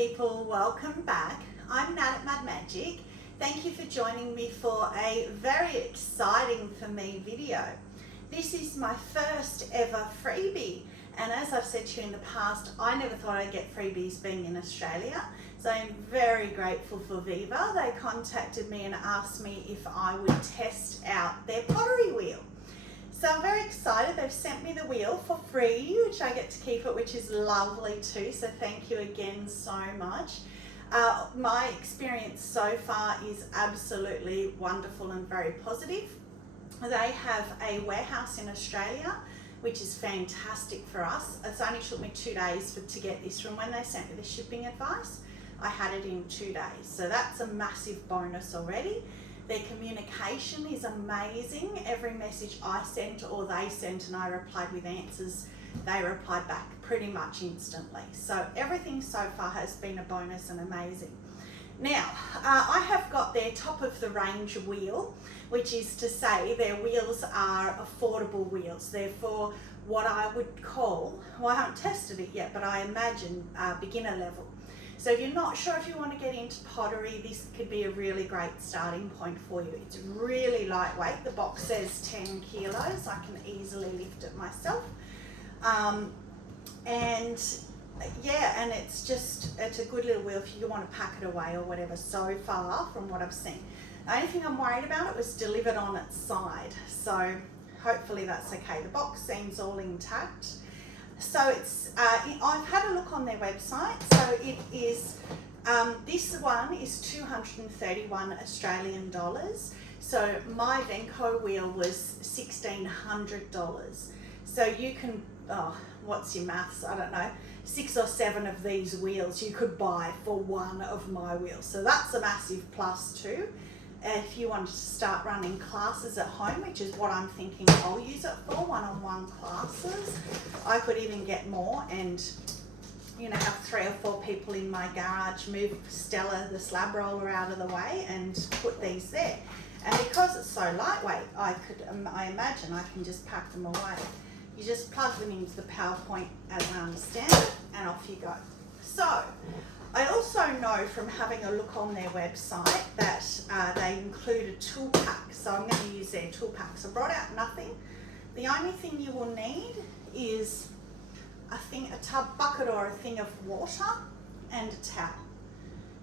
people, welcome back. I'm Nat at Mad Magic. Thank you for joining me for a very exciting for me video. This is my first ever freebie, and as I've said to you in the past, I never thought I'd get freebies being in Australia. So I'm very grateful for Viva. They contacted me and asked me if I would test out their pottery wheel. So I'm very excited. They've sent me the wheel for free, which I get to keep it, which is lovely too. So thank you again so much. My experience so far is absolutely wonderful and very positive. They have a warehouse in Australia, which is fantastic for us. It's only took me 2 days to get this. From when they sent me the shipping advice, I had it in 2 days. So that's a massive bonus already. Their communication is amazing. Every message I sent or they sent and I replied with answers, they replied back pretty much instantly. So everything so far has been a bonus and amazing. Now, I have got their top of the range wheel, which is to say their wheels are affordable wheels. They're for what I would call, well, I haven't tested it yet, but I imagine beginner level. So if you're not sure if you want to get into pottery, this could be a really great starting point for you. It's really lightweight. The box says 10 kilos. I can easily lift it myself. And yeah, and it's a good little wheel if you want to pack it away or whatever so far from what I've seen. The only thing I'm worried about, it was delivered on its side. So hopefully that's okay. The box seems all intact. So it's, I've had a look on their website. So it is, this one is 231 Australian dollars. So my Thankyou wheel was $1,600. So you can, what's your maths? I don't know. 6 or 7 of these wheels you could buy for one of my wheels. So that's a massive plus too. If you wanted to start running classes at home, which is what I'm thinking I'll use it for, one-on-one classes, I could even get more and, you know, have 3 or 4 people in my garage, move Stella, the slab roller, out of the way and put these there. And because it's so lightweight, I imagine I can just pack them away. You just plug them into the PowerPoint as I understand it, and off you go. So, I also know from having a look on their website that they include a tool pack, so I'm going to use their tool pack. So I brought out nothing. The only thing you will need is a tub bucket or a thing of water and a towel.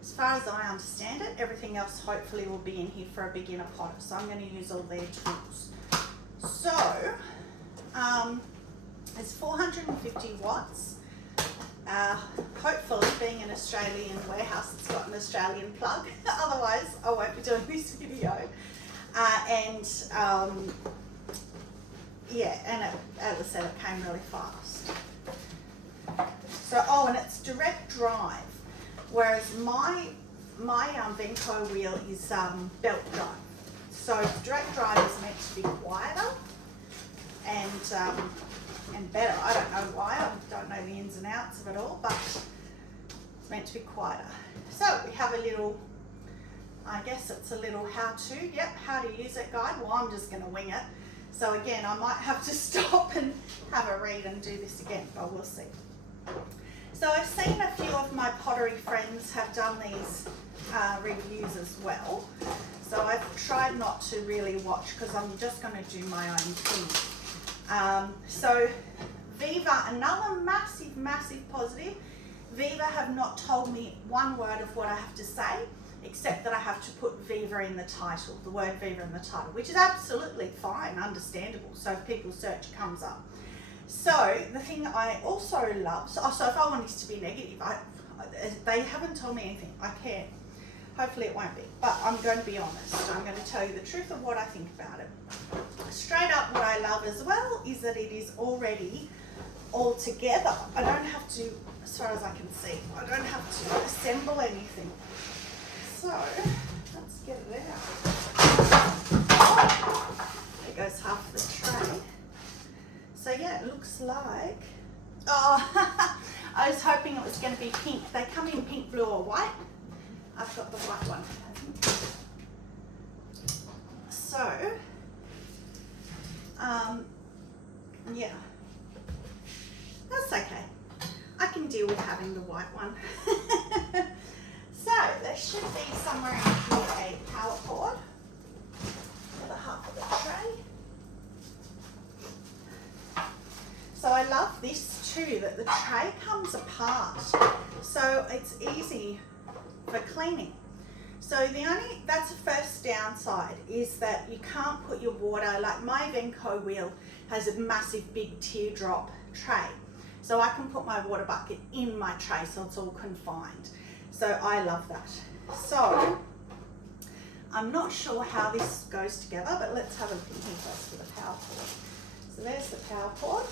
As far as I understand it, everything else hopefully will be in here for a beginner potter. So I'm going to use all their tools. So it's 450 watts. Hopefully, being an Australian warehouse, it's got an Australian plug. Otherwise, I won't be doing this video. Yeah, and as I said, it came really fast. So, and it's direct drive, whereas my Thankyou wheel is belt drive. So direct drive is meant to be quieter and better. I don't know why, I don't know the ins and outs of it all, but it's meant to be quieter. So we have a little, I guess it's a little how-to, how to use it guide. Well, I'm just going to wing it. So again, I might have to stop and have a read and do this again, but we'll see. So I've seen a few of my pottery friends have done these reviews as well. So I've tried not to really watch because I'm just going to do my own thing. So Viva, another massive positive. Viva have not told me one word of what I have to say, except that I have to put Viva in the title, the word Viva in the title, which is absolutely fine, understandable. So if people search, it comes up. So the thing I also love, so if I want this to be negative, they haven't told me anything. I can't. Hopefully it won't be, but I'm going to be honest. I'm going to tell you the truth of what I think about it. Straight up, what I love as well is that it is already all together. I don't have to, as far as I can see, I don't have to assemble anything. So, let's get it out. There goes half the tray. So yeah, it looks like, I was hoping it was going to be pink. They come in pink, blue or white. I've got the white one. So, yeah, that's okay. I can deal with having the white one. there should be somewhere in here a power cord for the half of the tray. So I love this too, that the tray comes apart, so it's easy for cleaning. So that's the first downside, is that you can't put your water, like my Thankyou wheel has a massive big teardrop tray. So I can put my water bucket in my tray so it's all confined. So I love that. So I'm not sure how this goes together, but let's have a look in here first for the power cord. So there's the power cord.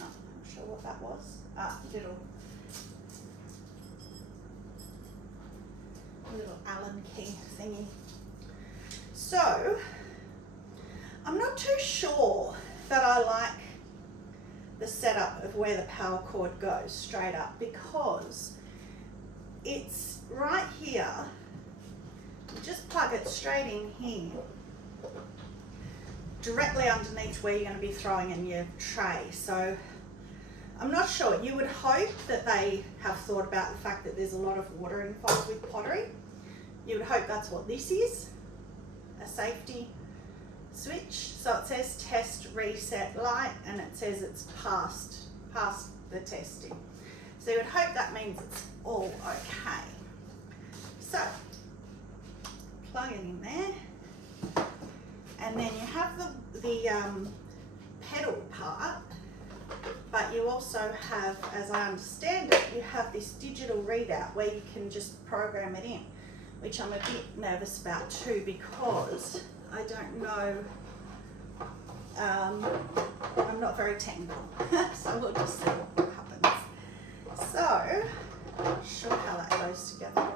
Oh, I'm not sure what that was. Little Allen key thingy. So I'm not too sure that I like the setup of where the power cord goes straight up, because it's right here. You just plug it straight in here, directly underneath where you're going to be throwing in your tray. So I'm not sure. You would hope that they have thought about the fact that there's a lot of water involved with pottery. You would hope that's what this is, a safety switch. So it says test reset light, and it says it's past the testing. So you would hope that means it's all okay. So plug it in there, and then you have the pedal part, but you also have, as I understand it, you have this digital readout where you can just program it in, which I'm a bit nervous about too, because I don't know, I'm not very technical, so we'll just see what happens. So, not sure how that goes together.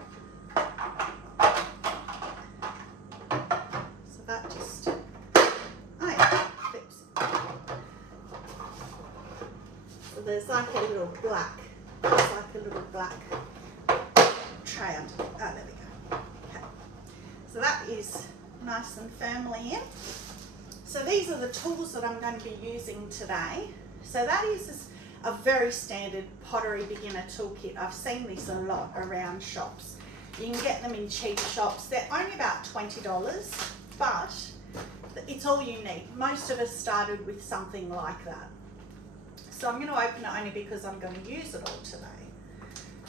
So that just, oh yeah, flips. So there's like a little black tray under, oh there we go. Okay. So that is nice and firmly in. So these are the tools that I'm going to be using today. So that is a very standard pottery beginner toolkit. I've seen this a lot around shops. You can get them in cheap shops. They're only about $20, but it's all you need. Most of us started with something like that. So I'm going to open it only because I'm going to use it all today.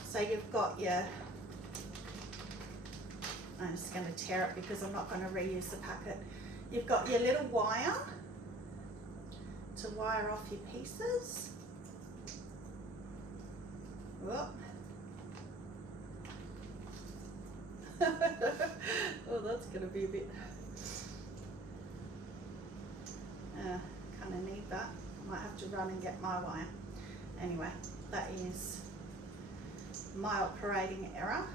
So you've got your, I'm just going to tear it because I'm not going to reuse the packet. You've got your little wire to wire off your pieces. Whoop. Oh, that's going to be a bit, kind of need that. I might have to run and get my wire. Anyway, that is my operating error.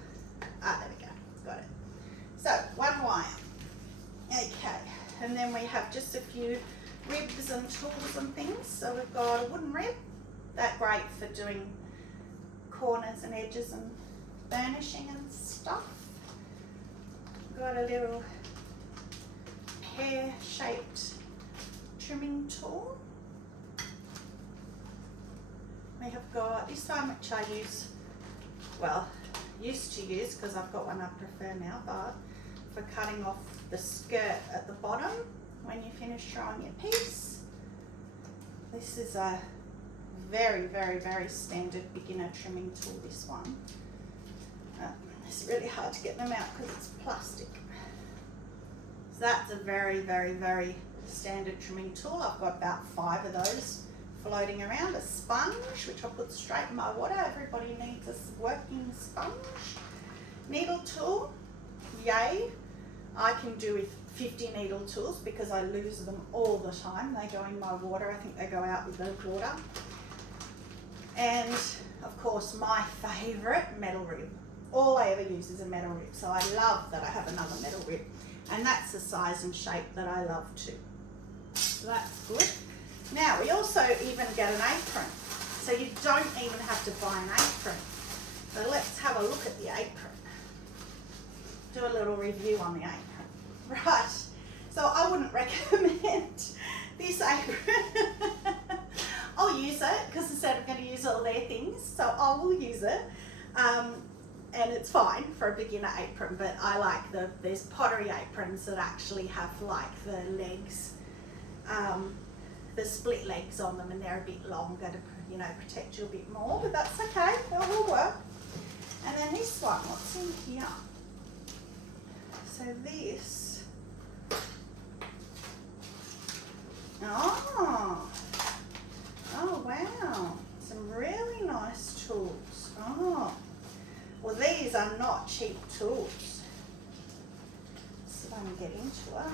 Ah, there we go, got it. So, one wire. Okay, and then we have just a few ribs and tools and things. So we've got a wooden rib, that's great for doing corners and edges and burnishing and stuff. Got a little pear-shaped trimming tool. We have got this one, which I use, well, used to use because I've got one I prefer now, but for cutting off the skirt at the bottom when you finish throwing your piece. This is a very, very, very standard beginner trimming tool, this one. It's really hard to get them out because it's plastic. So that's a very, very, very standard trimming tool. I've got about 5 of those floating around. A sponge, which I'll put straight in my water. Everybody needs a working sponge. Needle tool, yay. I can do with 50 needle tools because I lose them all the time. They go in my water. I think they go out with the water. And of course, my favourite, metal rib. All I ever use is a metal rib, so I love that I have another metal rib. And that's the size and shape that I love too. So that's good. Now, we also even get an apron. So you don't even have to buy an apron. So let's have a look at the apron. Do a little review on the apron. Right, so I wouldn't recommend this apron. Oh will use it because I said I'm going to use all their things, so I will use it. And it's fine for a beginner apron, but I like there's pottery aprons that actually have like the legs, the split legs on them, and they're a bit longer to, you know, protect you a bit more, but that's okay, that will work. And then this one, what's in here? So this, oh wow, some really nice tools. Oh, well, these are not cheap tools. So I'm going to get into it.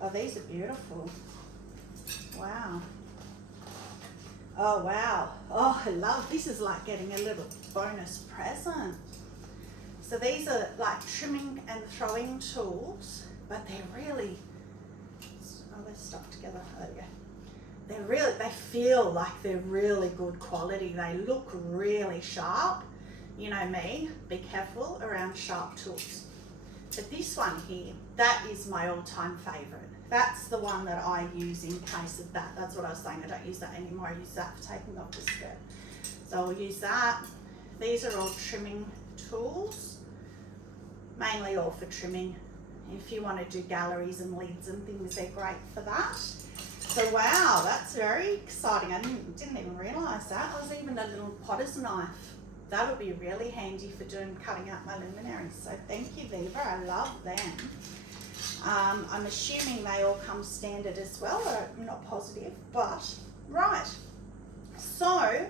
Oh, these are beautiful. Wow. Oh, wow. Oh, I love, this is like getting a little bonus present. So these are like trimming and throwing tools, but they're really, oh, they're stuck together. There we go. They're really, they feel like they're really good quality. They look really sharp. You know me, be careful around sharp tools. But this one here, that is my all-time favorite. That's the one that I use in case of that. That's what I was saying, I don't use that anymore. I use that for taking off the skirt. So I'll use that. These are all trimming tools, mainly all for trimming. If you want to do galleries and lids and things, they're great for that. So wow, that's very exciting. I didn't even realise that. There's even a little potter's knife. That would be really handy for cutting out my luminaries. So Thankyou Vevor, I love them. I'm assuming they all come standard as well. I'm not positive, but right. So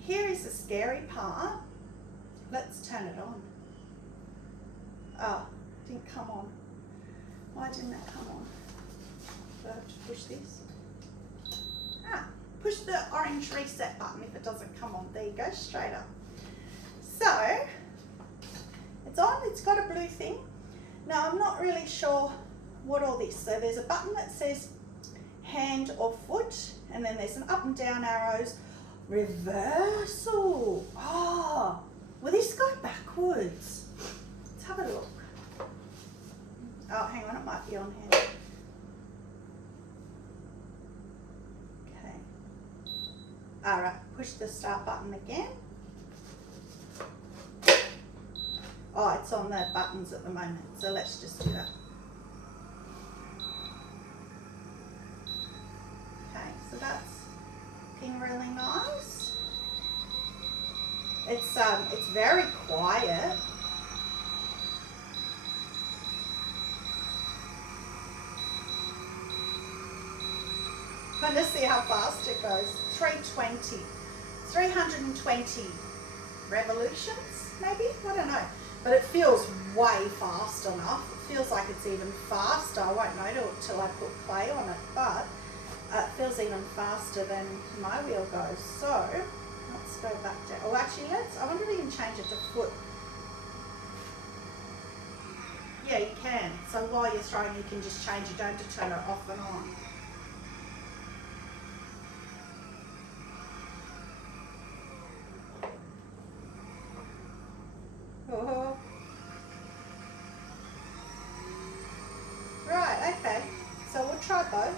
here is the scary part. Let's turn it on. Oh, didn't come on. Why didn't that come on? Do I have to push this? Ah, push the orange reset button if it doesn't come on. There you go, straight up. So it's on, it's got a blue thing. Now I'm not really sure what all this, so there's a button that says hand or foot, and then there's an up and down arrows, reversal. Oh, will this go backwards? Let's have a look. Oh, hang on, it might be on here. Okay. All right, push the start button again. Oh, it's on the buttons at the moment, so let's just do that. Okay, so that's looking really nice. It's very quiet. I'm going to see how fast it goes. 320 revolutions, maybe? I don't know. But it feels way fast enough. It feels like it's even faster. I won't know till I put clay on it, but it feels even faster than my wheel goes. So let's go back down. Oh, actually, I wonder if we can change it to foot. Yeah, you can. So while you're throwing, you can just change it. Don't turn it off and on. Oh. Right, okay, so we'll try both.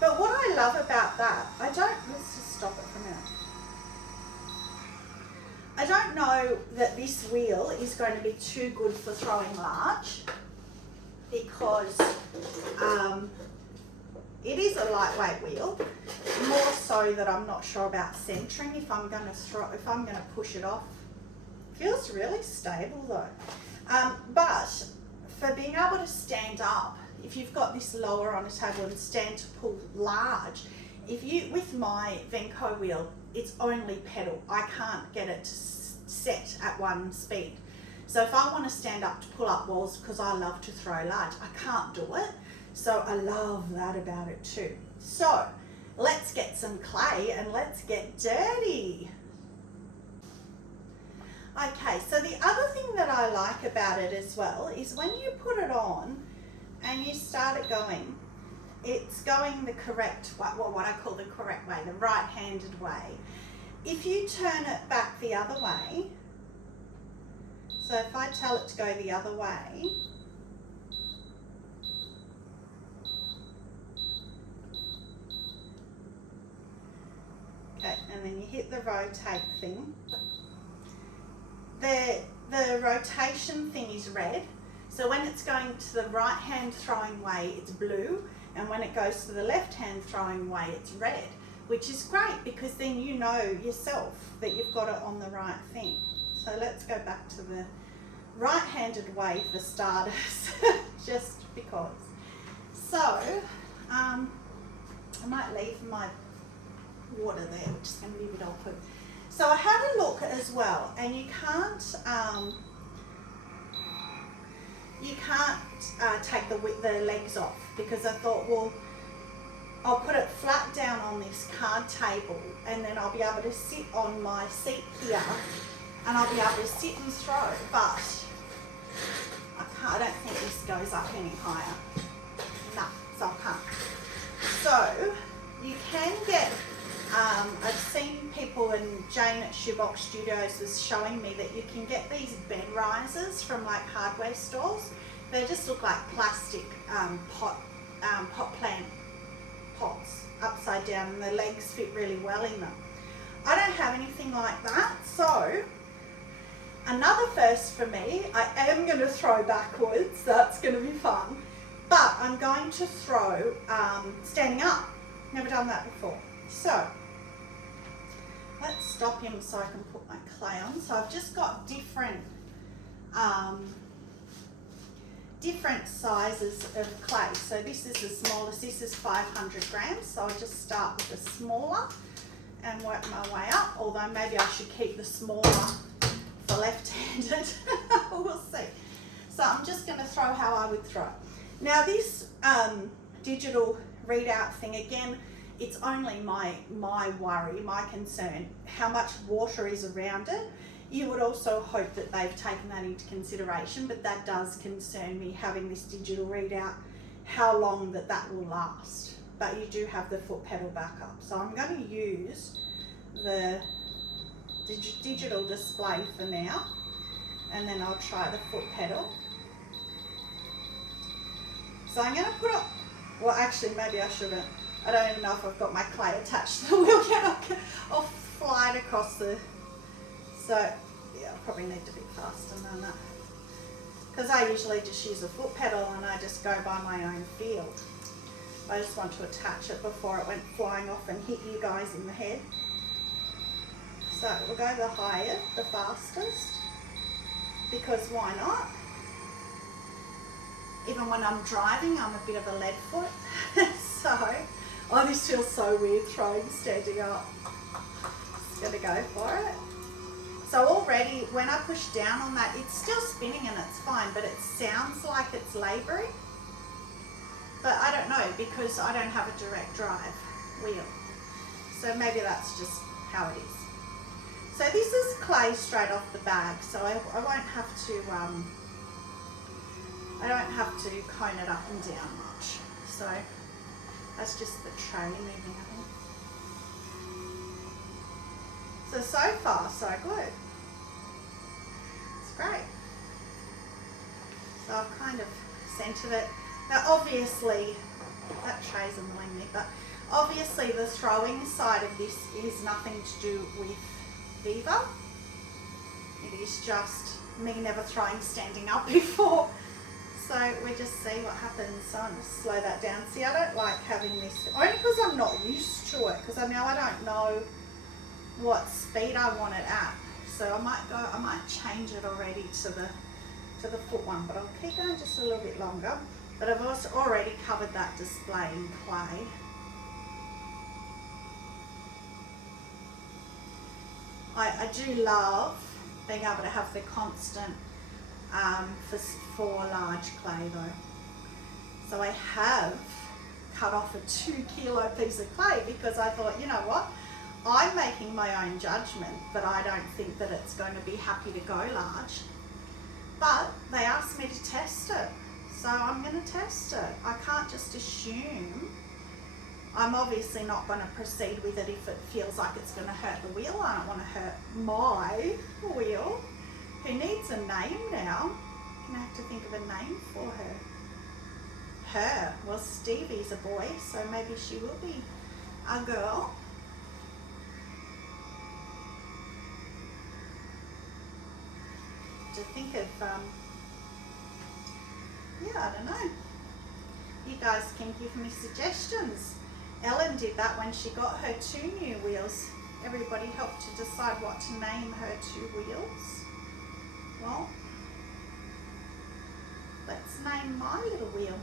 But what I love about that, let's just stop it for a minute. I don't know that this wheel is going to be too good for throwing large, because it is a lightweight wheel, more so that I'm not sure about centering if I'm going to push it off. Feels really stable though. But for being able to stand up, if you've got this lower on a table and stand to pull large, with my Thankyou wheel, it's only pedal. I can't get it to set at one speed. So if I want to stand up to pull up walls, because I love to throw large, I can't do it. So I love that about it too. So let's get some clay and let's get dirty. Okay, so the other thing that I like about it as well is when you put it on and you start it going, it's going the correct, what I call the correct way, the right-handed way. If you turn it back the other way, so if I tell it to go the other way, and then you hit the rotate thing. The rotation thing is red, so when it's going to the right hand throwing way it's blue, and when it goes to the left hand throwing way it's red, which is great because then you know yourself that you've got it on the right thing. So let's go back to the right-handed way for starters, just because. So I might leave my water there, which is going to be a bit awkward. So I had a look as well, and you can't take the legs off, because I thought, well, I'll put it flat down on this card table and then I'll be able to sit on my seat here and I'll be able to sit and throw, but I don't think this goes up any higher. No, so I can't. So you can get, I've seen people, and Jane at Shoebox Studios was showing me that you can get these bed risers from like hardware stores. They just look like plastic pot plant pots upside down, and the legs fit really well in them. I don't have anything like that, so another first for me. I am going to throw backwards, that's going to be fun, but I'm going to throw standing up. Never done that before. So let's stop him so I can put my clay on. So I've just got different sizes of clay. So this is the smallest, this is 500 grams. So I'll just start with the smaller and work my way up, although maybe I should keep the smaller for left-handed. We'll see. So I'm just going to throw how I would throw. Now this digital readout thing, again, it's only my worry, my concern, how much water is around it. You would also hope that they've taken that into consideration, but that does concern me, having this digital readout, how long that will last. But you do have the foot pedal backup. So I'm going to use the digital display for now, and then I'll try the foot pedal. So I'm going to put up, well actually maybe I shouldn't. I don't even know if I've got my clay attached to the wheel yet. I'll fly it across the, so yeah, I'll probably need to be faster than that, because I usually just use a foot pedal and I just go by my own feel. I just want to attach it before it went flying off and hit you guys in the head. So we'll go the higher, the fastest, because why not? Even when I'm driving, I'm a bit of a lead foot. So, oh, this feels so weird throwing standing up. Just gonna go for it. So already, when I push down on that, it's still spinning and it's fine, but it sounds like it's labouring. But I don't know, because I don't have a direct drive wheel. So maybe that's just how it is. So this is clay straight off the bag, so I won't have to, I don't have to cone it up and down much. So that's just the tray moving, I think. So far, so good. It's great. So I've kind of centered it. Now obviously, that tray's annoying me, but obviously the throwing side of this is nothing to do with Viva. It is just me never throwing standing up before. So we just see what happens. So I'm going to slow that down. See, I don't like having this, only because I'm not used to it, because I don't know what speed I want it at. So I might change it already to the foot one, but I'll keep going just a little bit longer. But I've also already covered that display in clay. I do love being able to have the constant for large clay though. So I have cut off a 2 kilo piece of clay, because I thought, you know what, I'm making my own judgment, but I don't think that it's going to be happy to go large. But they asked me to test it, so I'm going to test it. I can't just assume. I'm obviously not going to proceed with it if it feels like it's going to hurt the wheel. I don't want to hurt my wheel. Who needs a name now? I'm going to have to think of a name for her. Her. Well, Stevie's a boy, so maybe she will be a girl. to think of, yeah, I don't know. You guys can give me suggestions. Ellen did that when she got her 2 new wheels. Everybody helped to decide what to name her 2 wheels. Well, let's name my little wheel.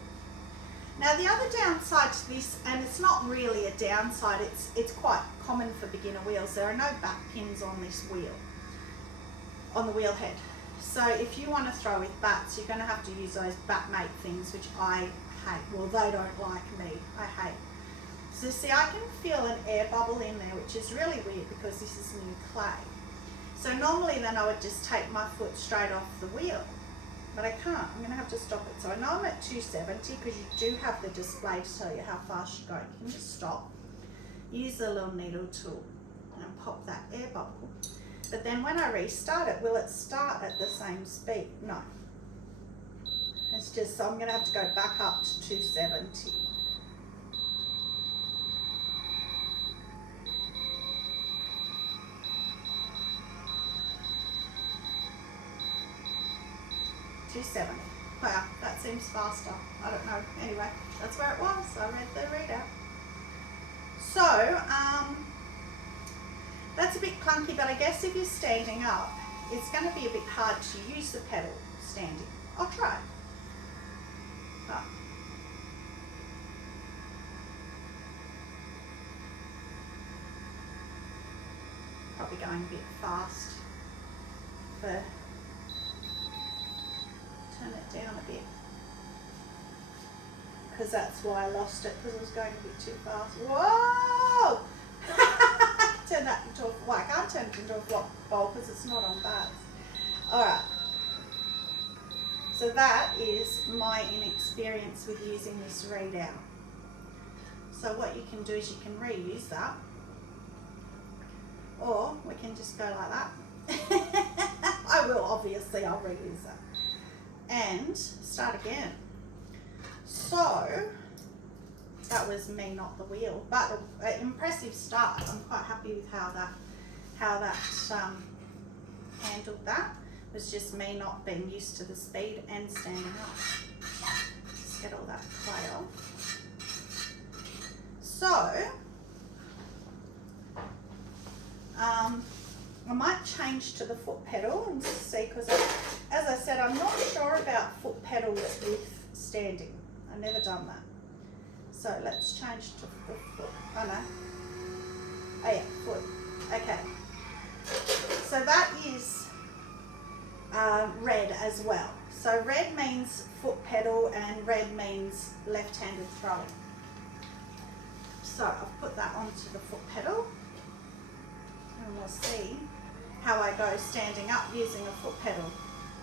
Now the other downside to this, and it's not really a downside, it's quite common for beginner wheels, there are no back pins on this wheel, on the wheel head. So if you want to throw with bats, you're going to have to use those batmate things, which I hate. Well, they don't like me. I hate. So see, I can feel an air bubble in there, which is really weird because this is new clay. So normally then I would just take my foot straight off the wheel, but I can't. I'm going to have to stop it. So I know I'm at 270 because you do have the display to tell you how fast you're going. You can just stop, use the little needle tool and pop that air bubble. But then when I restart it, will it start at the same speed? No. It's just, so I'm going to have to go back up to 270. Wow, that seems faster. I don't know. Anyway, that's where it was. I read the readout. So, that's a bit clunky, but I guess if you're standing up, it's going to be a bit hard to use the pedal standing. I'll try. But probably going a bit fast for, turn it down a bit, because that's why I lost it, because I was going a bit too fast. Whoa! Turn that into a, well, I can't turn it into a flop bowl because it's not on bats. Alright, so that is my inexperience with using this readout. So what you can do is you can reuse that, or we can just go like that. I will, obviously, I'll reuse that. And start again. So that was me, not the wheel, but an impressive start. I'm quite happy with how that handled that. It was just me not being used to the speed and standing up. Just get all that clay off. So I might change to the foot pedal and see, because as I said, I'm not sure about foot pedals with standing. I've never done that. So let's change to the foot. Oh no. Oh yeah, foot. Okay. So that is red as well. So red means foot pedal and red means left-handed throwing. So I've put that onto the foot pedal. And we'll see how I go standing up using a foot pedal.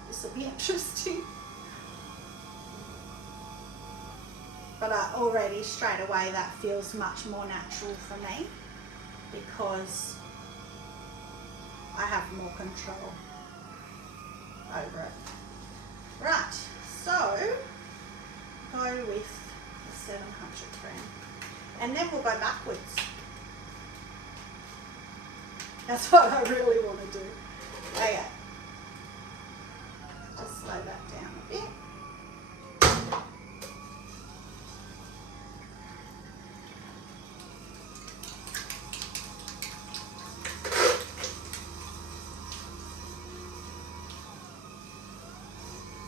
This will be interesting. But already straight away that feels much more natural for me because I have more control over it. Right, so go with the 700 gram and then we'll go backwards. That's what I really want to do. Okay. Just slow that down a bit.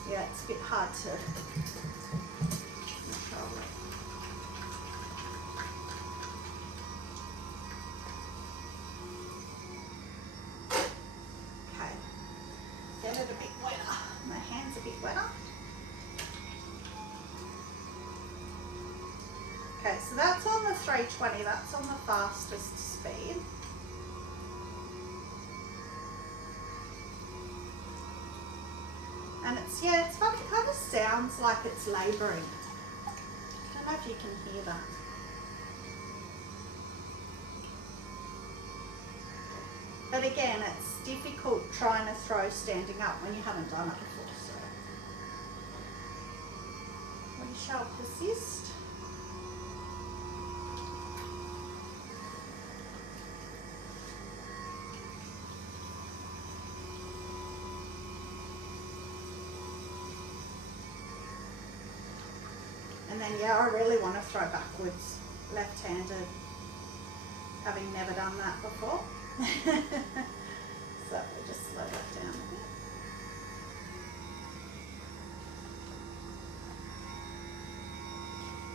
Yeah, it's a bit hard to control it. Okay, get it a bit wetter. My hand's a bit wetter. Okay, so that's on the 320, that's on the fastest speed. And it's, yeah, it's funny, it kind of sounds like it's labouring. I don't know if you can hear that. But again, it's difficult trying to throw standing up when you haven't done it before, so we shall persist. And then yeah, I really want to throw backwards, left-handed, having never done that before. So we'll just slow that down a bit.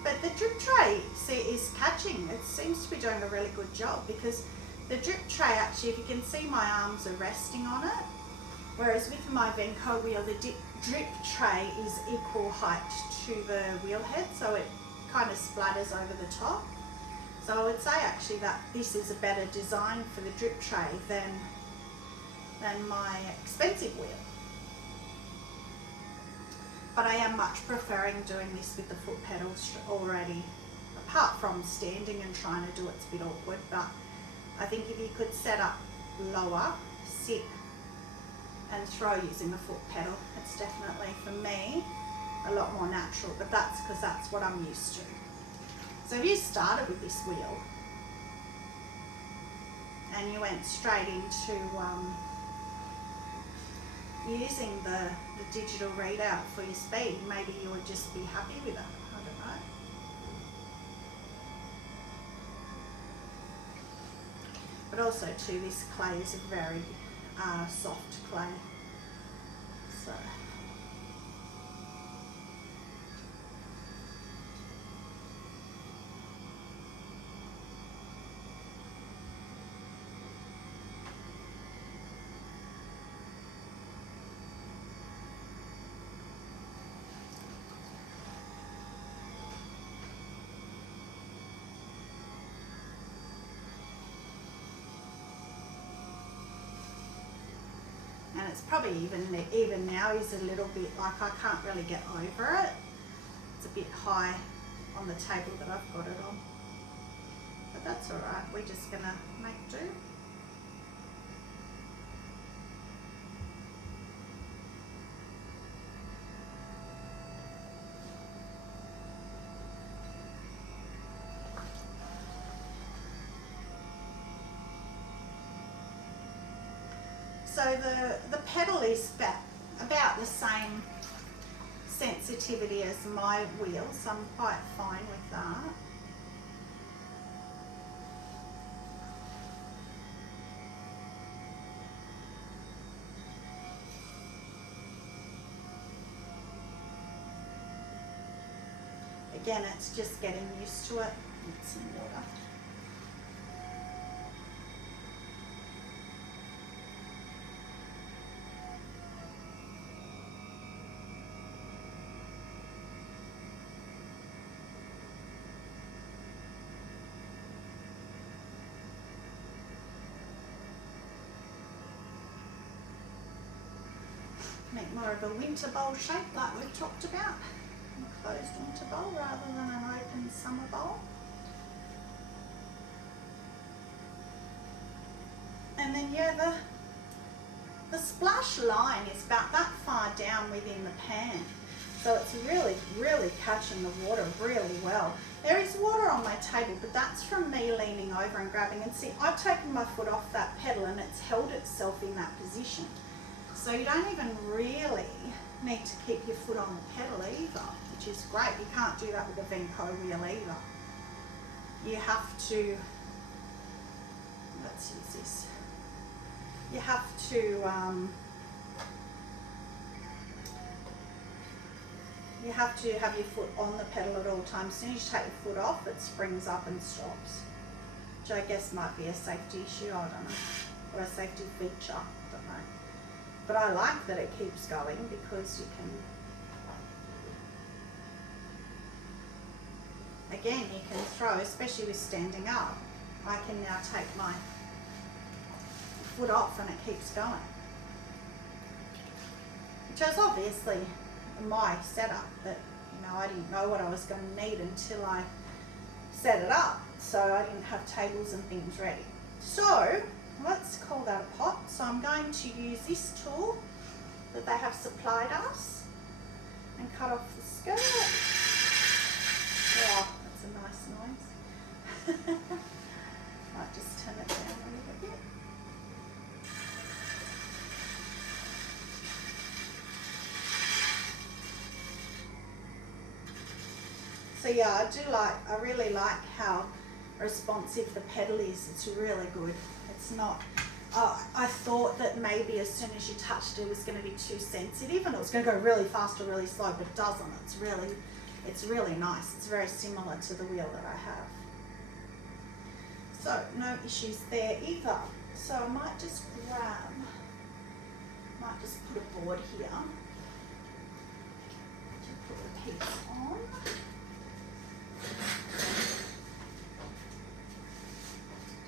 But the drip tray, see, is catching. It seems to be doing a really good job, because the drip tray, actually, if you can see, my arms are resting on it. Whereas with my Thankyou wheel, the drip tray is equal height to the wheel head, so it kind of splatters over the top. So I would say actually that this is a better design for the drip tray than my expensive wheel. But I am much preferring doing this with the foot pedals already, apart from standing and trying to do it, it's a bit awkward. But I think if you could set up lower, sit and throw using the foot pedal, it's definitely, for me, a lot more natural. But that's because that's what I'm used to. So if you started with this wheel and you went straight into using the digital readout for your speed, maybe you would just be happy with it. I don't know. But also too, this clay is a very soft clay. So and it's probably even now is a little bit like I can't really get over it. It's a bit high on the table that I've got it on, but that's all right. We're just gonna make do. So the pedal is about the same sensitivity as my wheel, so I'm quite fine with that. Again, it's just getting used to it. It's in water. Make more of a winter bowl shape like we've talked about. A closed winter bowl rather than an open summer bowl. And then yeah, the splash line is about that far down within the pan. So it's really, really catching the water really well. There is water on my table, but that's from me leaning over and grabbing. And see, I've taken my foot off that pedal and it's held itself in that position. So you don't even really need to keep your foot on the pedal either, which is great. You can't do that with a Thankyou wheel either. You have to, let's use this. You have to have your foot on the pedal at all times. As soon as you take your foot off, it springs up and stops, which I guess might be a safety issue, I don't know, or a safety feature, I don't know. But I like that it keeps going because you can, again, you can throw, especially with standing up. I can now take my foot off and it keeps going. Which was obviously my setup, that, you know, I didn't know what I was going to need until I set it up. So I didn't have tables and things ready. So let's call that a pot. So I'm going to use this tool that they have supplied us and cut off the skirt. Oh, that's a nice noise. Might just turn it down a little bit. yeah, I really like how responsive the pedal is. It's really good. It's not, I thought that maybe as soon as you touched it, it was going to be too sensitive and it was going to go really fast or really slow, but it doesn't. It's really nice. It's very similar to the wheel that I have. So no issues there either. So I might just put a board here to put a piece on.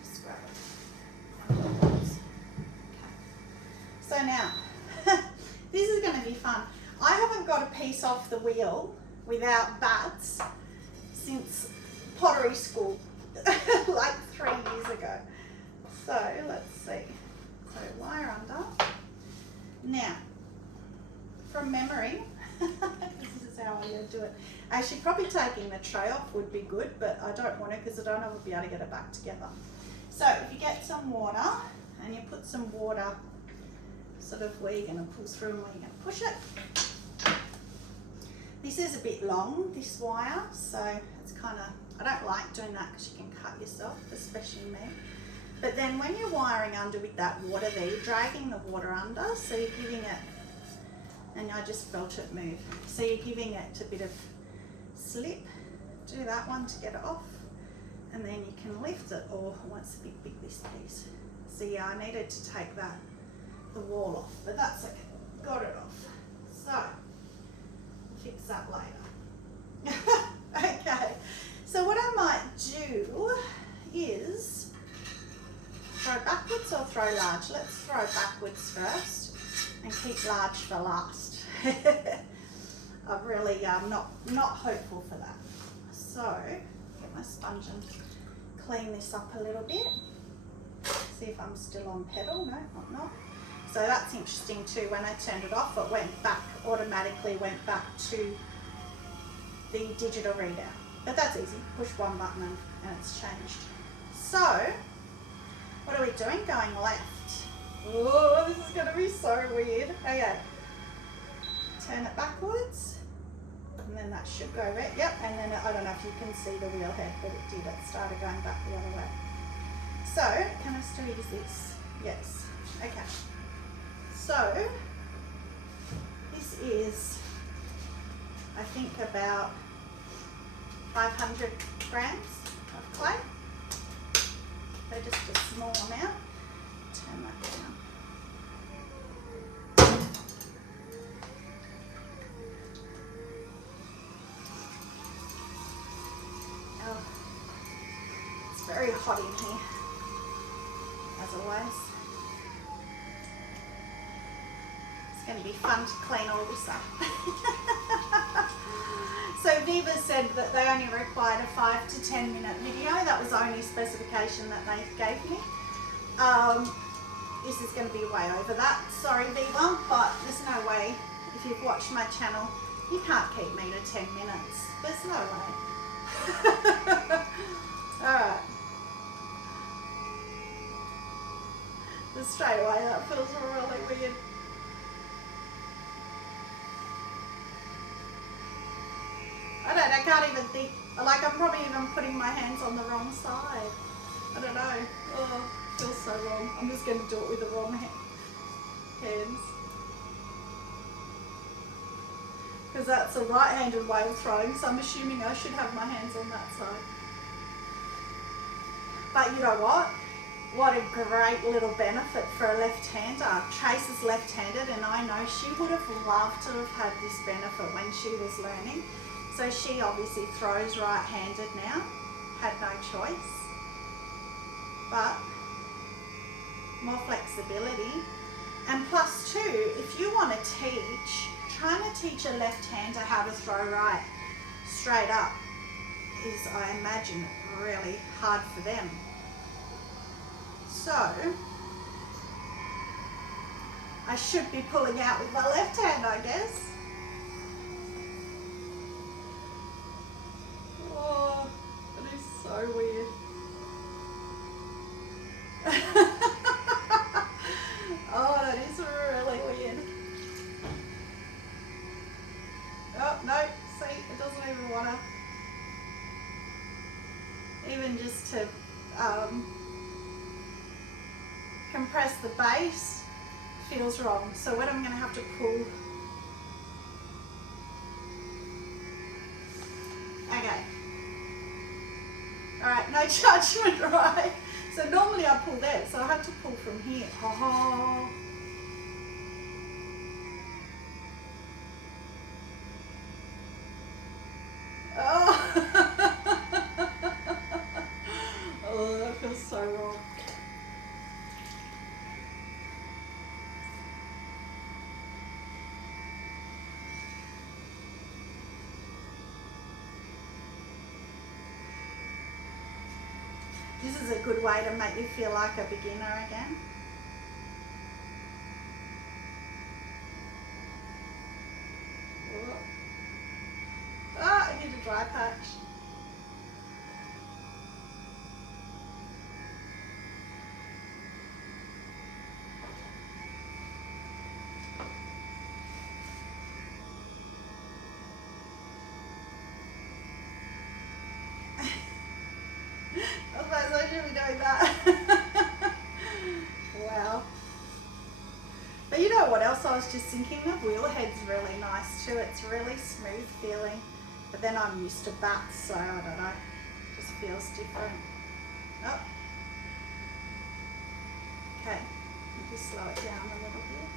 Just grab it. Okay. So now, this is going to be fun. I haven't got a piece off the wheel without bats since pottery school, like 3 years ago. So let's see. So wire under. Now, from memory, this is how I do it. Actually, probably taking the tray off would be good, but I don't want to because I don't know if we'll be able to get it back together. So if you get some water and you put some water sort of where you're going to pull through and where you're going to push it. This is a bit long, this wire, so it's kind of, I don't like doing that because you can cut yourself, especially me. But then when you're wiring under with that water there, you're dragging the water under, so you're giving it, and I just felt it move. So you're giving it a bit of slip. Do that one to get it off, and then you can lift it, or once a bit big this piece. So yeah, I needed to take the wall off, but that's okay, got it off. So, fix that later. Okay, so what I might do is throw backwards or throw large. Let's throw backwards first and keep large for last. I'm really not hopeful for that. So get my sponge and clean this up a little bit. See if I'm still on pedal. No, I'm not. So that's interesting too. When I turned it off, it went back, automatically went back to the digital readout. But that's easy. Push one button and it's changed. So what are we doing? Going left. Oh, this is going to be so weird. Okay. Turn it backwards. And then that should go right. Yep. And then I don't know if you can see the wheel head, but it did. It started going back the other way. So, can I still use this? Yes. Okay. So, this is, I think, about 500 grams of clay. So just a small amount. Turn that down. Oh, it's very hot in here, as always. It's going to be fun to clean all this up. So Viva said that they only required a 5 to 10 minute video. That was the only specification that they gave me. This is going to be way over that. Sorry Viva, but there's no way. If you've watched my channel, you can't keep me to 10 minutes. There's no way. Alright. Just straight away, that feels really weird. I can't even think, like I'm probably even putting my hands on the wrong side. I don't know. Oh, it feels so wrong. I'm just going to do it with the wrong hands. Because that's a right-handed way of throwing, so I'm assuming I should have my hands on that side. But you know what? What a great little benefit for a left-hander. Trace is left-handed, and I know she would have loved to have had this benefit when she was learning. So she obviously throws right-handed now, had no choice, but more flexibility. And plus too, if you want to teach, trying to teach a left-hander how to throw right straight up is, I imagine, really hard for them. So, I should be pulling out with my left hand, I guess. Oh, that is so weird. Oh, that is really weird. Oh, no, see, it doesn't even want to. base feels wrong. So what I'm going to have to pull. Okay. All right, no judgment, right? So normally I pull there, so I have to pull from here. Oh. Oh. Oh, that feels so wrong. This is a good way to make you feel like a beginner again. Oh, I need a dry patch. Otherwise I should be doing that. Wow. But you know what else I was just thinking? The wheel head's really nice too. It's really smooth feeling. But then I'm used to bats, so I don't know. It just feels different. Oh. Okay. Maybe slow it down a little bit.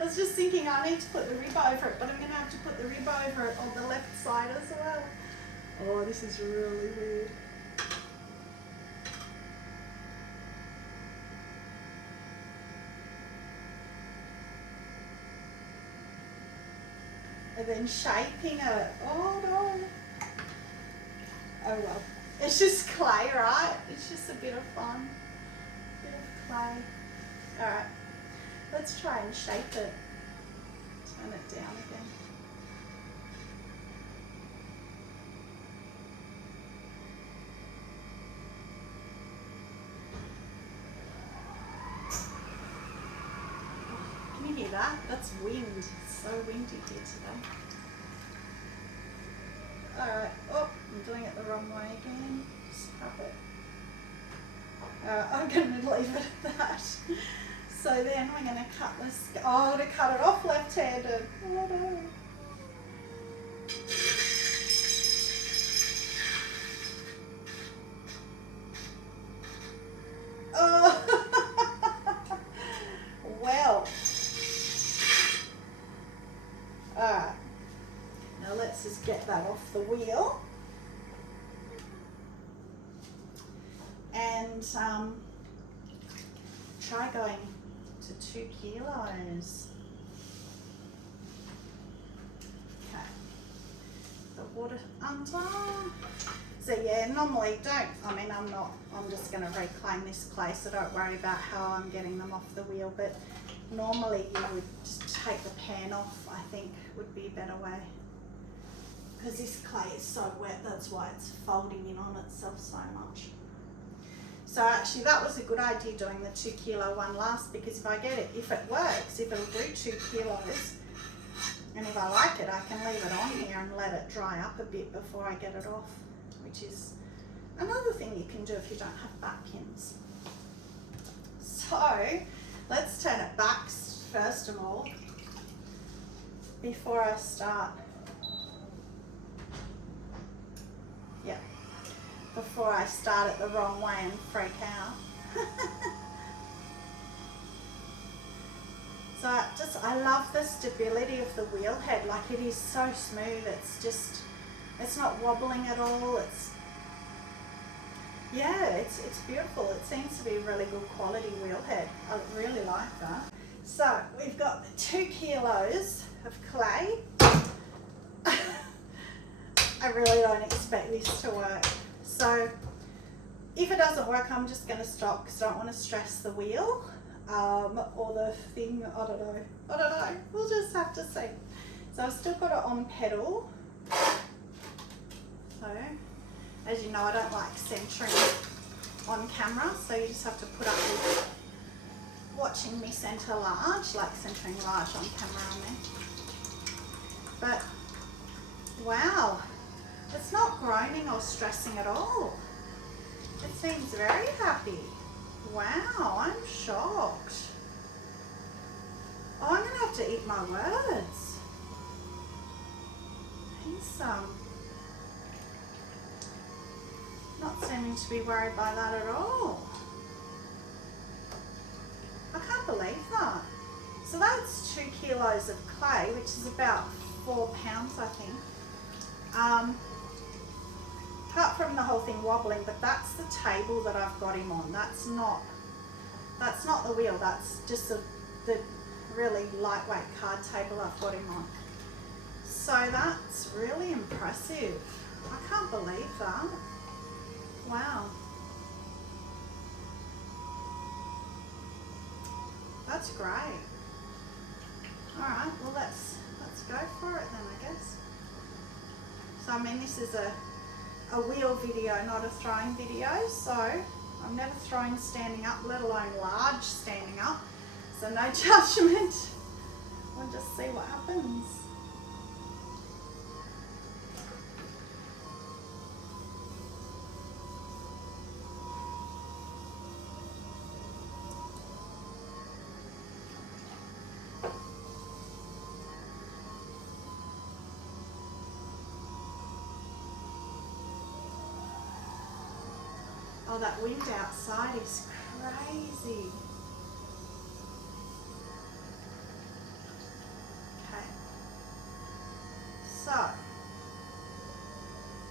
I was just thinking I need to put the rib over it, but I'm going to have to put the rib over it on the left side as well. Oh, this is really weird. And then shaping it. Oh no. Oh well. It's just clay, right? It's just a bit of fun. A bit of clay. Alright. Let's try and shape it. Turn it down again. Can you hear that? That's wind. It's so windy here today. Alright. Oh, I'm doing it the wrong way again. Just tap it. I'm going to leave it at that. So then we're going to cut this. Oh, I'm going to cut it off left-handed. Oh no. Oh. Well. Alright. Now let's just get that off the wheel. And try going to 2 kilos. Okay. The water under. So yeah, normally I'm just going to reclaim this clay, so don't worry about how I'm getting them off the wheel, but normally you would just take the pan off, I think would be a better way. Because this clay is so wet, that's why it's folding in on itself so much. So actually that was a good idea doing the 2 kilo one last, because if I get it, if it works, if it'll do 2 kilos, and if I like it, I can leave it on here and let it dry up a bit before I get it off, which is another thing you can do if you don't have back pins. So let's turn it back first of all, before I start. Yeah. Before I start it the wrong way and freak out. So I love the stability of the wheel head. Like, it is so smooth. It's not wobbling at all. It's beautiful. It seems to be a really good quality wheel head. I really like that. So we've got 2 kilos of clay. I really don't expect this to work. So if it doesn't work, I'm just going to stop because I don't want to stress the wheel or the thing. I don't know. We'll just have to see. So I've still got it on pedal. So as you know, I don't like centering on camera, so you just have to put up with watching me centre large, like centering large on camera on there. But wow, it's not groaning or stressing at all. It seems very happy. Wow, I'm shocked. Oh, I'm gonna have to eat my words. He's not seeming to be worried by that at all. I can't believe that. So that's 2 kilos of clay, which is about 4 pounds, I think. Apart from the whole thing wobbling, but that's the table that I've got him on. That's not the wheel. That's just the really lightweight card table I've got him on. So that's really impressive. I can't believe that. Wow. That's great. Alright, well let's go for it then, I guess. So I mean, this is a wheel video, not a throwing video, so I'm never throwing standing up, let alone large standing up. So no judgment. We'll just see what happens. Oh, that wind outside is crazy. Okay. So,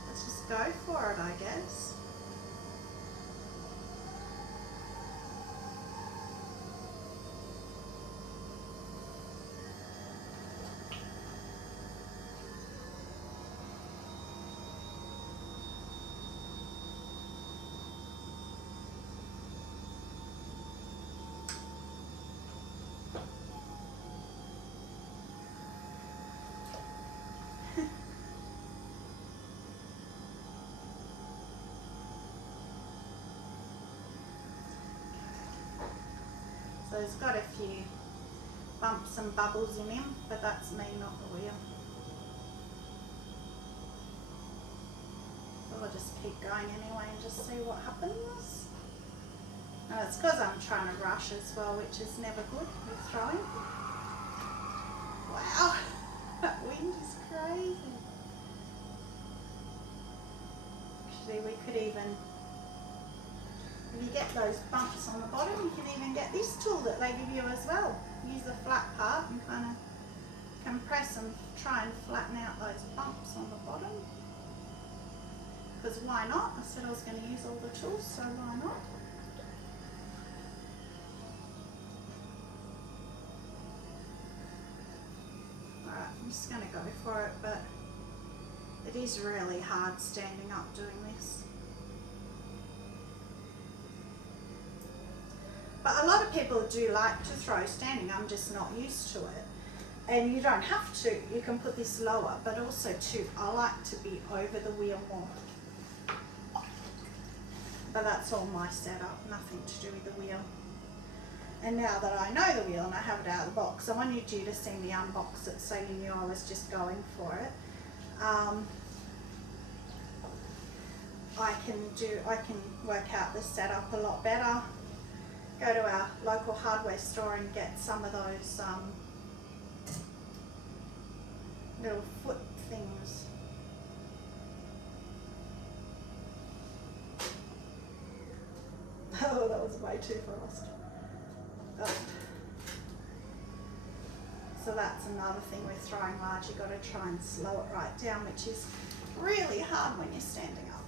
let's just go for it, I guess. So it's got a few bumps and bubbles in him, but that's me, not the wheel. So I'll just keep going anyway and just see what happens. And it's because I'm trying to rush as well, which is never good with throwing. Wow, that wind is crazy. Actually, we could even, if you get those bumps on the bottom, you can even get this tool that they give you as well. Use the flat part and kind of compress and try and flatten out those bumps on the bottom. Because why not? I said I was going to use all the tools, so why not? Alright, I'm just going to go for it, but it is really hard standing up doing this. But a lot of people do like to throw standing. I'm just not used to it. And you don't have to. You can put this lower, but also too, I like to be over the wheel more. But that's all my setup, nothing to do with the wheel. And now that I know the wheel and I have it out of the box, I wanted you to see me unbox it so you knew I was just going for it. I can work out the setup a lot better. Go to our local hardware store and get some of those little foot things. Oh, that was way too fast. Oh. So that's another thing with throwing large. You've got to try and slow it right down, which is really hard when you're standing up.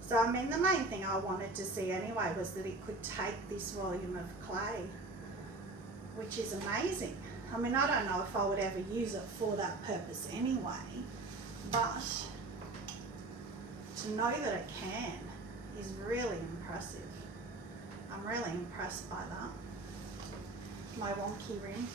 So I mean, the main thing I wanted to see anyway was that it could take this volume of clay, which is amazing. I mean, I don't know if I would ever use it for that purpose anyway, but to know that it can is really impressive. I'm really impressed by that. my wonky rim.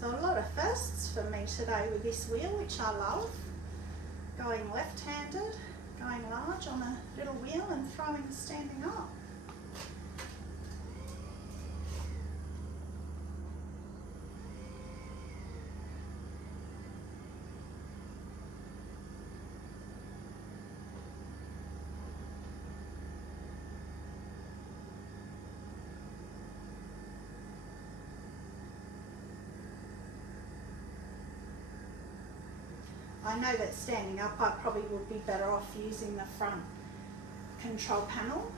So a lot of firsts for me today with this wheel, which I love. Going left-handed, going large on a little wheel and throwing standing up. I know that standing up I probably would be better off using the front control panel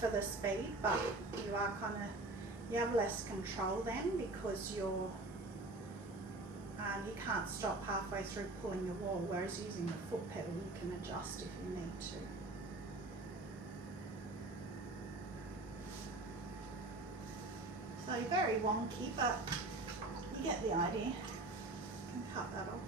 for the speed, but you are you have less control then because you can't stop halfway through pulling the wall, whereas using the foot pedal you can adjust if you need to. So very wonky, but you get the idea. You can cut that off.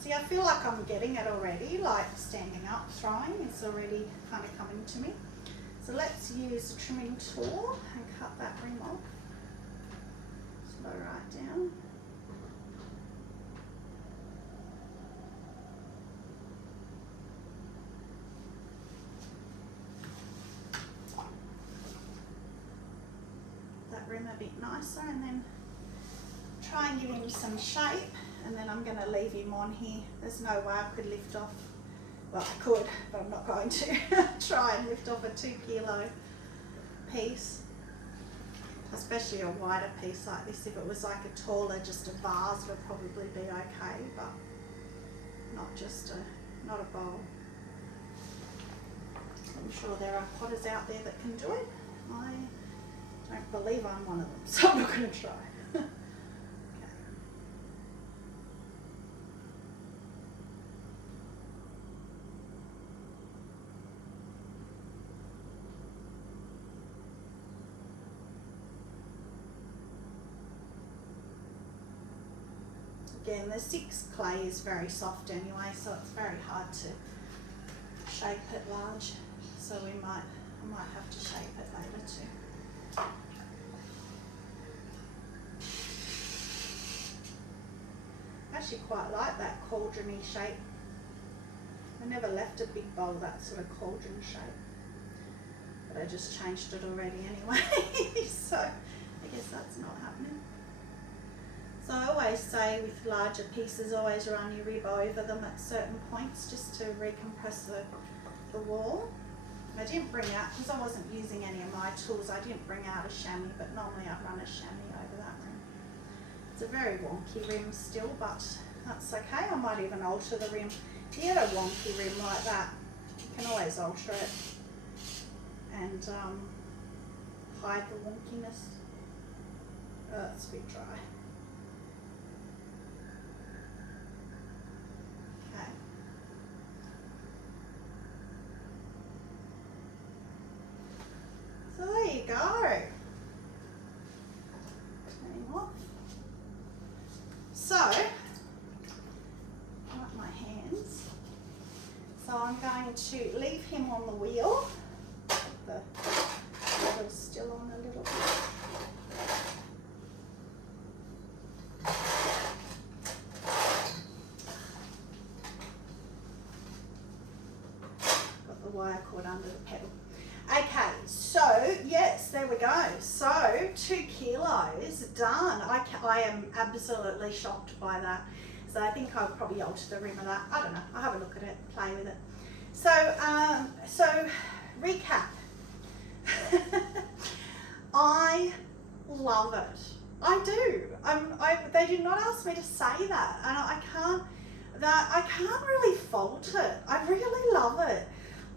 See, I feel like I'm getting it already, like standing up, throwing, it's already kind of coming to me. So let's use a trimming tool and cut that rim off. Slow right down. That rim a bit nicer, and then try and give him some shape. And then I'm going to leave him on here. There's no way I could lift off, well I could, but I'm not going to try and lift off a 2 kilo piece, especially a wider piece like this. If it was like a taller, just a vase would probably be okay, but not a bowl. I'm sure there are potters out there that can do it. I don't believe I'm one of them, so I'm not going to try. Again, the 6 clay is very soft anyway, so it's very hard to shape it large. So I might have to shape it later too. I actually quite like that cauldron-y shape. I never left a big bowl that sort of cauldron shape, but I just changed it already anyway. So I guess that's not happening. So I always say with larger pieces, always run your rib over them at certain points just to recompress the wall. I didn't bring out, because I wasn't using any of my tools, I didn't bring out a chamois, but normally I'd run a chamois over that rim. It's a very wonky rim still, but that's okay. I might even alter the rim. If you get a wonky rim like that, you can always alter it and hide the wonkiness. It's a bit dry. So there you go. Turning off. So, wipe my hands. So I'm going to leave him on the wheel. The water's still on a little bit. Got the wire cord under the pedal. Okay, so yeah, yes, there we go. So 2 kilos done. I am absolutely shocked by that. So I think I'll probably alter the rim of that. I don't know. I'll have a look at it, play with it. So recap. I love it. I do. They did not ask me to say that, and I can't really fault it. I really love it.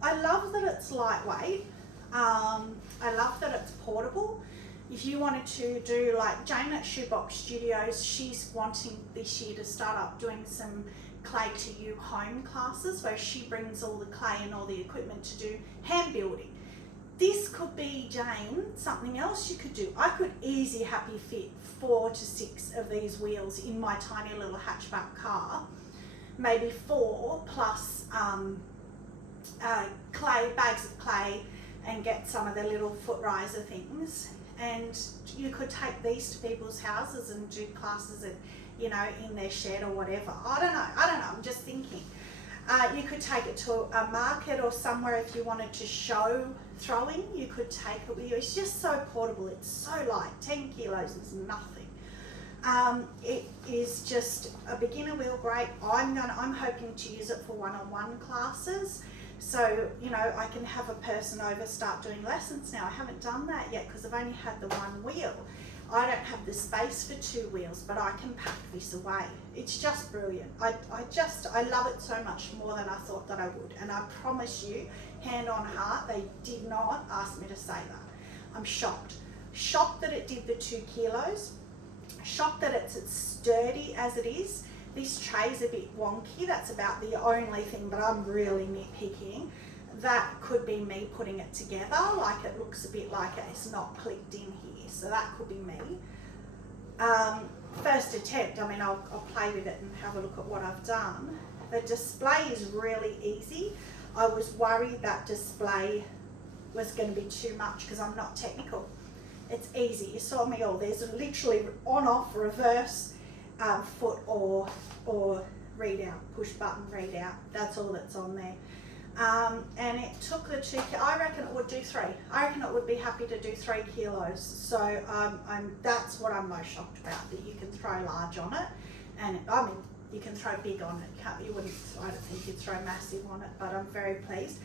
I love that it's lightweight. I love that it's portable. If you wanted to do, like Jane at Shoebox Studios, she's wanting this year to start up doing some clay to you home classes where she brings all the clay and all the equipment to do hand building. This could be, Jane, something else you could do. I could easy happy fit 4 to 6 of these wheels in my tiny little hatchback car, maybe 4 plus bags of clay, and get some of the little foot riser things. And you could take these to people's houses and do classes at, in their shed or whatever. I don't know, I'm just thinking. You could take it to a market or somewhere if you wanted to show throwing. You could take it with you. It's just so portable. It's so light. 10 kilos is nothing. It is just a beginner wheel break. I'm hoping to use it for one-on-one classes. So, I can have a person over, start doing lessons now. I haven't done that yet because I've only had the one wheel. I don't have the space for 2 wheels, but I can pack this away. It's just brilliant. I love it so much more than I thought that I would. And I promise you, hand on heart, they did not ask me to say that. I'm shocked. Shocked that it did the 2 kilos. Shocked that it's as sturdy as it is. This tray's a bit wonky. That's about the only thing, but I'm really nitpicking. That could be me putting it together. Like it looks a bit like it's not clicked in here. So that could be me. First attempt, I'll play with it and have a look at what I've done. The display is really easy. I was worried that display was going to be too much because I'm not technical. It's easy. You saw me all. There's literally on, off, reverse, foot or read out, push button, read out. That's all that's on there. And it took the 2 kilos. I reckon it would do 3. I reckon it would be happy to do 3 kilos. So that's what I'm most shocked about, that you can throw large on it. And you can throw big on it. I don't think you'd throw massive on it, but I'm very pleased.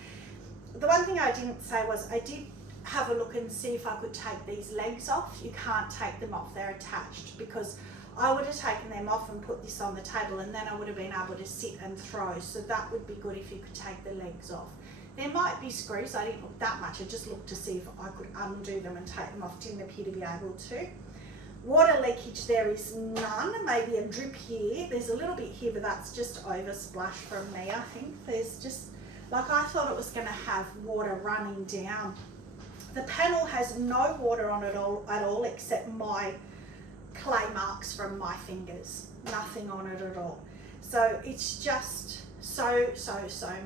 The one thing I didn't say was I did have a look and see if I could take these legs off. You can't take them off, they're attached, because I would have taken them off and put this on the table, and then I would have been able to sit and throw. So that would be good if you could take the legs off. There might be screws. I didn't look that much. I just looked to see if I could undo them and take them off. Didn't appear to be able to. Water leakage, there is none. Maybe a drip here. There's a little bit here, but that's just oversplash from me, I think. There's just, like, I thought it was going to have water running down. The panel has no water on it at all except my clay marks from my fingers. Nothing on it at all. So it's just so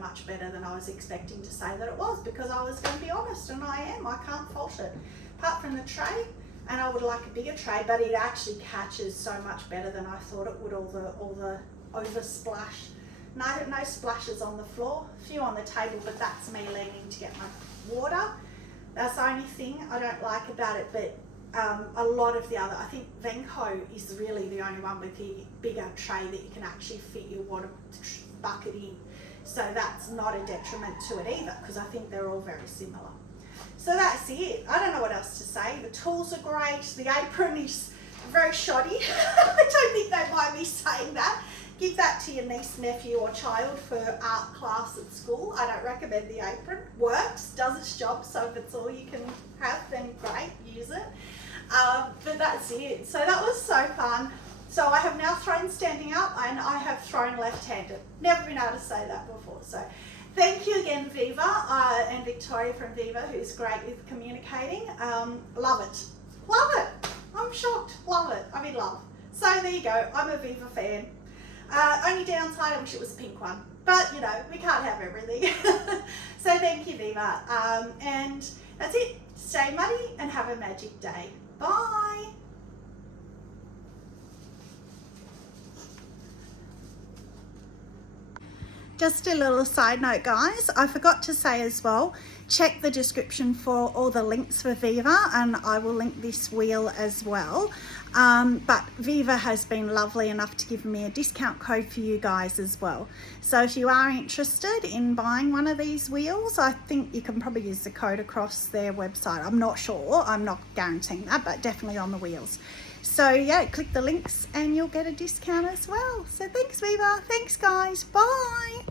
much better than I was expecting to say that it was, because I was going to be honest, and I am. I can't fault it. Apart from the tray, and I would like a bigger tray, but it actually catches so much better than I thought it would. All the oversplash. No splashes on the floor. A few on the table, but that's me leaving to get my water. That's the only thing I don't like about it, but a lot of the other, I think Thankyou is really the only one with the bigger tray that you can actually fit your water bucket in. So that's not a detriment to it either, because I think they're all very similar. So that's it. I don't know what else to say. The tools are great. The apron is very shoddy. I don't think they mind me saying that. Give that to your niece, nephew or child for art class at school. I don't recommend the apron. Works, does its job, so if it's all you can have, then great, use it. But that's it. So that was so fun. So I have now thrown standing up, and I have thrown left-handed. Never been able to say that before. So thank you again, Viva, and Victoria from Viva, who's great with communicating. Love it. Love it. I'm shocked. Love it. I'm in love. So there you go. I'm a Viva fan. Only downside, I wish it was a pink one. But, you know, we can't have everything. So thank you, Viva. And that's it. Stay muddy and have a magic day. Bye. Just a little side note, guys. I forgot to say as well, check the description for all the links for Viva, and I will link this wheel as well. But Viva has been lovely enough to give me a discount code for you guys as well. So if you are interested in buying one of these wheels, I think you can probably use the code across their website. I'm not sure, I'm not guaranteeing that, but definitely on the wheels. So yeah, click the links and you'll get a discount as well. So thanks Viva, thanks guys, bye.